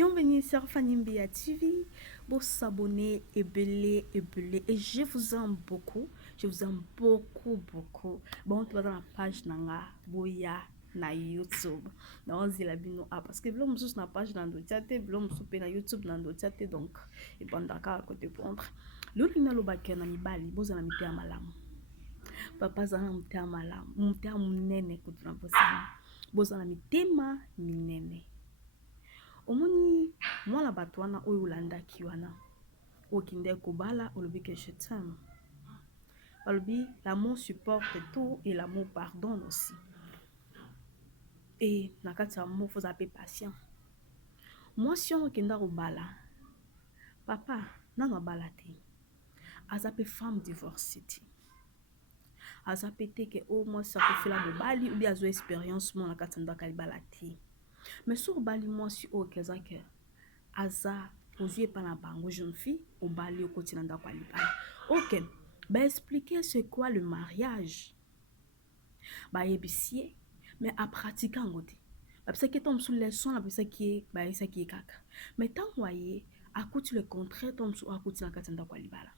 Bienvenue sur Fanny Mbia TV. Pour s'abonner et beler et beler. Et je vous aime beaucoup. Je vous aime beaucoup, beaucoup. Bon, tu vas dans la page Nanga Boya na YouTube. Non, c'est la bino. Ah, parce que l'homme sous na page dans le chat, l'homme sous na YouTube dans le chat, donc, et bon, d'accord, à côté pour entrer. L'autre n'a pas qu'un ami bali, bosa na mité amalam. Papa zana mité amalam. Mité amunene kutuna bosa na mité ma minene. Omoni mwana bato wana oyo olandaki wana okinde kobala olobi que je t'aime. Olobi l'amour supporte tout et l'amour pardonne aussi. Et na kati ya amour faut être patient. Moi si on okinde kobala papa nano abala te. Azape femme divorcée ti. Azape te ke o moi ça peut faire la mobali ou bien azo expérience mon na kati ndaka libala te. Mais sur bali moi si o kezake aza ozie pa na bango jeune fille au bali au quotidien ndako libala. OK. Bah expliquer c'est quoi le mariage. Bah yebisie mais à pratiquer en côté. Bah parce que tombe sous leçon là ça qui est bah ça qui est kaka. Mais tant voyez à côté le contraire tombe sous à côté na kati ndako libala.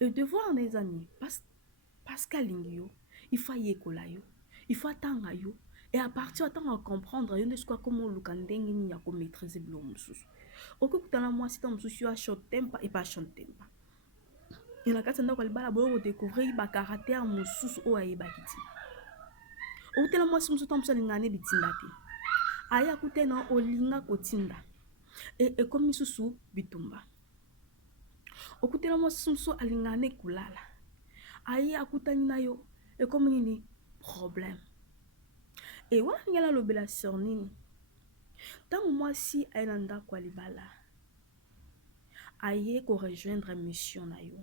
Et devoir mes amis parce qu'alingio il faut y écolayo. Il faut attendre yo. Et à partir de temps à comprendre, il y a des comment le candeng ni à maîtriser le musus. Au coup que moi si ton musus a short temper et pas short temper. Et la carte ndako libala bo découvrir ba caractère musus o ayeba kiti. Au tela moi si musus ton musus lingane bitinda te. Aya kute na olinga kotinda. Et comme mususu bitumba. Au kutela moi si musus alingane kulala. Aya kutani na yo et comme nini problème. Et voilà il y a la bela sur nini. Tant moi si ailanda kwa libala aye ko rejoindre mission na yo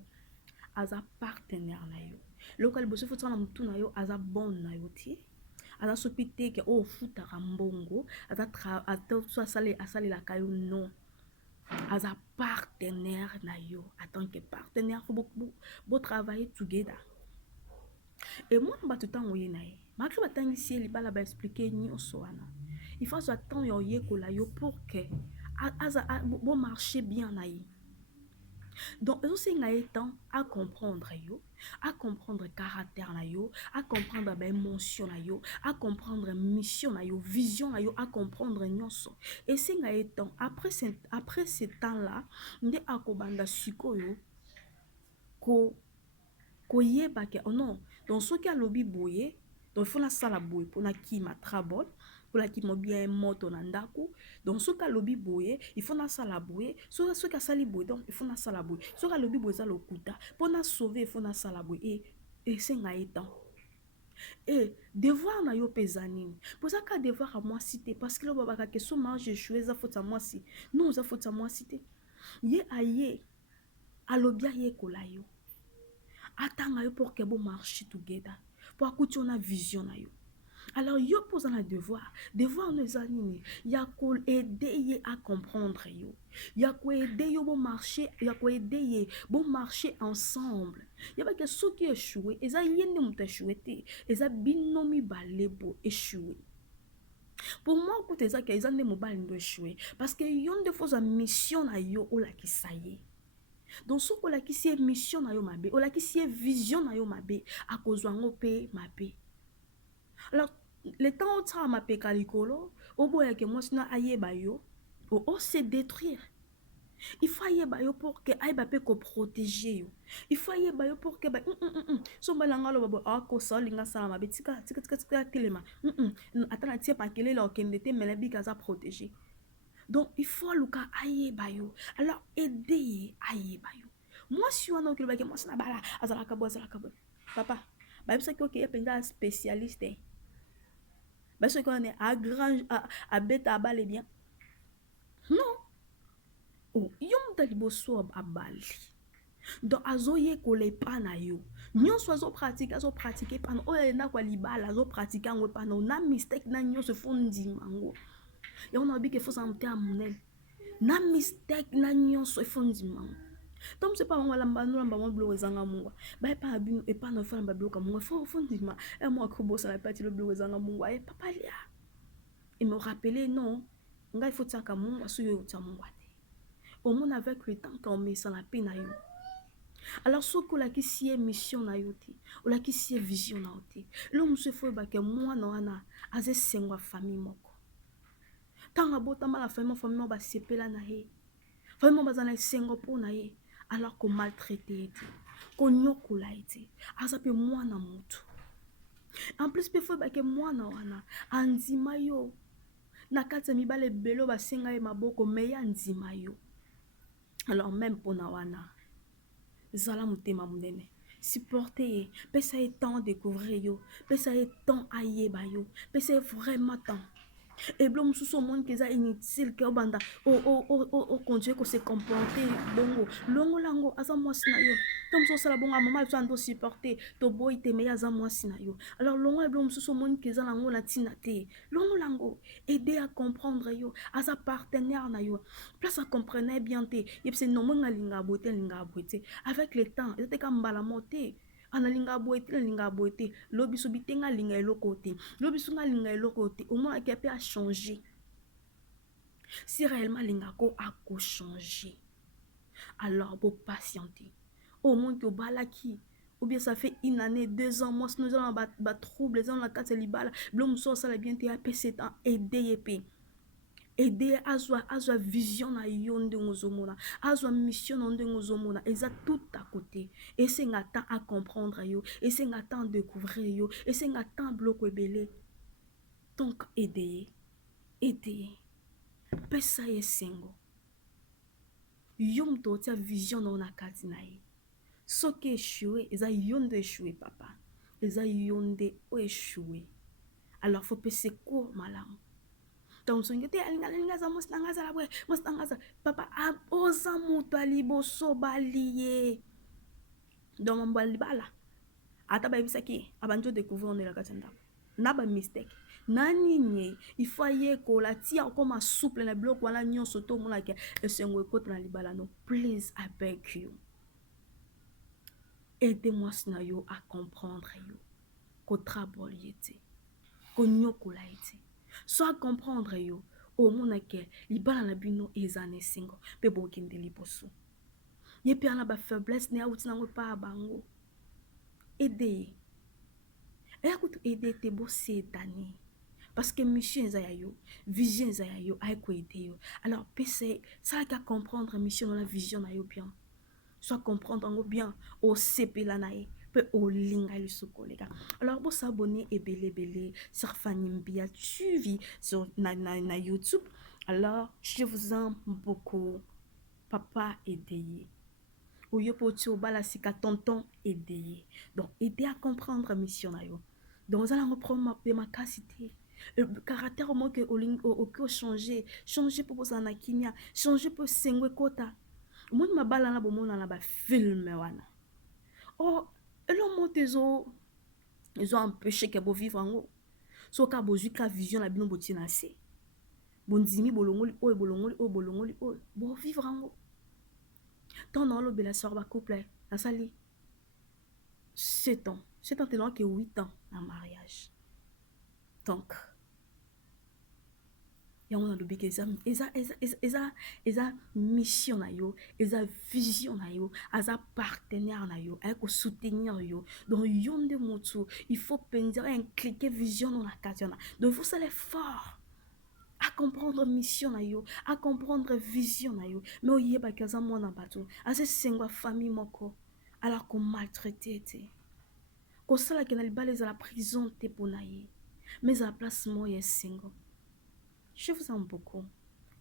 aza partenaire na yo local boso fotana mutu na yo aza bon na yo ti aza sopite ke o futa mbongo aza so asali la kayo non aza partenaire na yo en tant que partenaire faut beaucoup travailler together. Et moi ba tout temps oye na ye malgré batangisi libala ba expliquer nyonso wana il faut attendre yo yekola yo pour que bon marcher bien na ye. Donc aussi ngaye temps à comprendre yo, à comprendre caractère na yo, à comprendre ba émotion na yo, à comprendre mission na yo, vision na yo, à comprendre nyonso. Et c'est ngaye temps après ce temps là ndé akobanda sikoyo ko yeba ke oh non donc ce qui a lobby boye donc il faut la sala boye pour na ki ma trabol pour la qui m'a bien moto nandaku donc ce qu'a lobby boye il faut na sala boye ce qu'a sali boye donc il faut na sala boye ce qu'a lobby boye ça le kuta pour na sauver il faut na sala boye et c'est ngaye temps et devoir na yo pesani pour ça qu'a devoir à moi citer parce que le baba ka so mange jouer ça faut à moi si nous ça faut à moi citer ye aye alobia ye kolayo attends yo pour que bon marcher together pour écouter on a vision na yo. Alors yo pose un devoir nous anini ya ko aider ye à comprendre yo ya ko aider yo bon marcher ya ko aider ye bon marcher ensemble ya ba que ceux qui échoué eza yende muta échoué te eza binomi balebo échoué. Pour moi écoute ça que eza ndé mobile ndo échoué parce que yonde faut mission na yo o la ki ça y est. Donc ce qu'on a qui c'est mission na yo mabe, on a qui c'est vision na yo mabe, à cause wango pe mabe. Alors le temps où ça m'a pe kalikolo, au bout que moi sinon aye ba yo, o se détruire. Il faut aye ba yo pour que aye ba pe ko protéger yo. Il faut aye ba yo pour que ba so balanga lo babo a ko so linga sa mabe tika telema. Attends tie pa kele la okende te melebi kaza protéger. Donc il faut luka aye bayo alors aider aye bayo moi si on a que le bac moi ça bala azala kabo papa ba ça que OK penga spécialiste ba ce qu'on est à grand à beta balle bien non oh yom talibo so a bali donc azoye ko le pana yo nyonso azo pratiquer pana o na kwa libala azo pratiquer ngo pana na mistake na nyonso fondi mango. Et on a dit qu'il faut s'en à mon na mistake na nyonso ifondi mango. Donc c'est pas moi lamba no lamba mo blow ezanga mungu. Ba pa abinu e pa no fa lamba blow ka mungu fondi ma. Et moi ko bossa la partie le blow ezanga mungu. Et papa lia. Il me rappelait non. ngai faut tiaka mungu aso yo tia mungu ate au moins avec le temps quand on met ça la peine na yo. Alors soki olakisi ye mission na yo te olakisi ye vision na yo te lo mosusu efo oyebake mwana wana aza esengo ya famille moko ntango abotama na famille moko basepela na ye famille moko baza na esengo mpo na ye alors komaltraite ye te konyokola ye te aza mpe mwana motu en plus mpe efo oyebake mwana wana andima yo na kati ya mibale ebele basenga ye maboko me ye andima yo. Alors même mpona wana zala motema monene supporte ye pesa ye temps découvrir yo pesa ye temps ayeba yo pesa ye vraiment temps eblo mosusu omoni ke eza inutile ke obanda ocontinue kose comporter bongo longolango aza mwasi na yo to mosusu osala bongo mama biso ando supporte toboyi te me ye aza mwasi na yo. Alors longola eblo mosusu omoni ke eza nango na ntina te longolango aider à comprendre yo aza partenaire na yo place à comprendre bien te ye pese non monga linga bote linga bote avec le temps eza te ka mbala mote analinga boye te nalinga boye te lobi so bitenga alinga eloko te lobi so ngalinga eloko te omonaki ape achanger si réellement alingako akochanger alors bopatiente omonaki obalaki ou bien ça fait une année 2 ans moi sinon eza na batrouble eza na kati ya libala bilo mosusu osala bien te ape c'est en aider ye pe aider azwa vision na yo ndenge ozomona azwa mission na ndenge ozomona eza tout à côté esenga temps à comprendre yo esenga temps découvrir yo esenga temps biloko ebele donc aider pesa ye esengo yo moto otia vision na yo na kati na ye soki échoué eza yo nde échoué papa eza yo nde oéchoué alors faut pesa cours malamu donc songe te alinga za mwasi nanga azala boye mwasi nanga azala papa oza moto aliboso baliye donc mambo ya libala ata bayebisaki abandi odécouvrir ondela kati ya ndako na bamistake na nini il faut ayekola tia okoma souple na biloko wana nyonso to omonaka esengo ekota na libala no please I beg you aide mwasi na yo à comprendre yo kotrabol ye te konyokola ye te soit comprendre yo omonake libala na bino eza na esengo mpe bokende liboso ye mpe ana bafaiblesse na yauti nango epa ya bango aide ye eya kutu aide te bosetani parce que mission eza ya yo vision eza ya yo ayeko aide yo alors pesa salaki a comprendre mission na la vision na yo bien soit comprendre yango bien osepela na ye mpe olinga lisuku koleka. Alors vous s'abonner ebele sur Fanny Mbia TV sur na YouTube. Alors je vous aime beaucoup papa aidez oyo poti obala sika tonton aidez donc aider à comprendre mission na yo donc ça la reprendre ma capacité caractère au moins que au changer pour poser na kimia changer pour sengwe kota moni mabala na bomona na ba film wana oh elo moto ils ont empêché que bo vivre en haut so ka bozui ka vision na bino boti na se bondimi bolongoli bo vivre en haut tant dans le bela sœur ba couple na sali 7 ans tellement que 8 ans en mariage donc yango na lobi ke eza mission na yo eza vision na yo aza partenaire na yo ayeko soutenir yo donc yo nde motu il faut penser impliquer vision na kati na donc vous allez fort à comprendre mission na yo à comprendre vision na yo mais oyeba ke aza mwana bato aza esengo ya famille moko alors ko maltraité te kosala ke na libala ezala prison te mpona ye mais ezala place mo ya esengo. Je vous aime beaucoup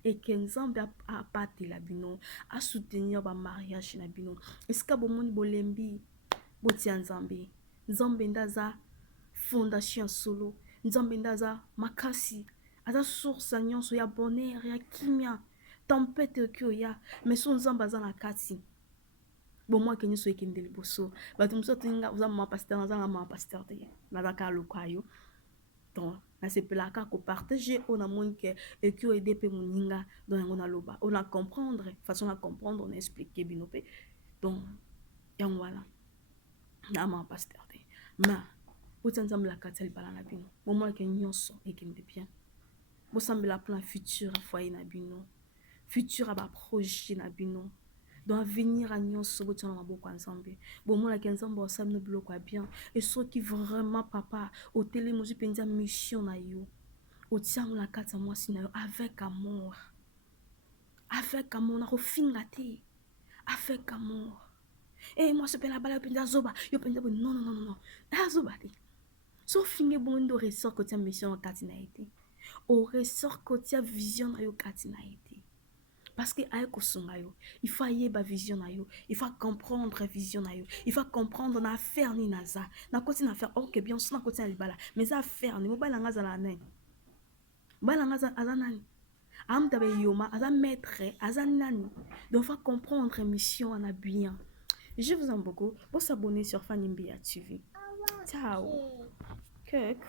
et que Nzambe a pâté la bino a soutenir ba mariage na bino est-ce que bomoni bolembi botia Nzambe ndaza fondation solo Nzambe ndaza makasi aza source nyonso ya bonheur ya kimia tempête que ya mais son Nzambe aza na kati bon moi kenyo so ekende liboso bato moso tinga uza mama pasteur te na ka lokayo donc na sepelaka ko partager on a mon que et que aider pe moninga donc on a loba on a comprendre façon à comprendre on expliquer binope donc yang wala na ma pasteur te ma utanzam la katel bala na bino moment que nyonso ekende bien bosambela pour la future à foyer na bino, futur à ba projet na bino. Dans venir à nyonso botina maboko nzambe. Bomona ke nzambe osam no biloko ya bien. Et ceux qui vraiment papa au télé mozu penza mission na yo. Au tiango la kati ya mwasi na yo avec amour. Avec amour na kofinga te. Avec amour. Eh moi je peux la bala penza zoba. Yo penza non non non non. Ah zoba te. So finge bondo ressort ko tia mission na kati na été. Au ressort ko tia vision na yo kati na été. Parce que il faut y ba vision na yo, il faut comprendre vision na yo, il faut comprendre na affaire ni naza na continue à faire OK bien on na continue à libala mais ça affaire ni mobala ngaza la nani mobala ngaza azanani am tabe yoma aza maître azanani donc faut comprendre mission na bien. Je vous aime beaucoup, pour s'abonner sur Fanny Mbia TV. Ciao.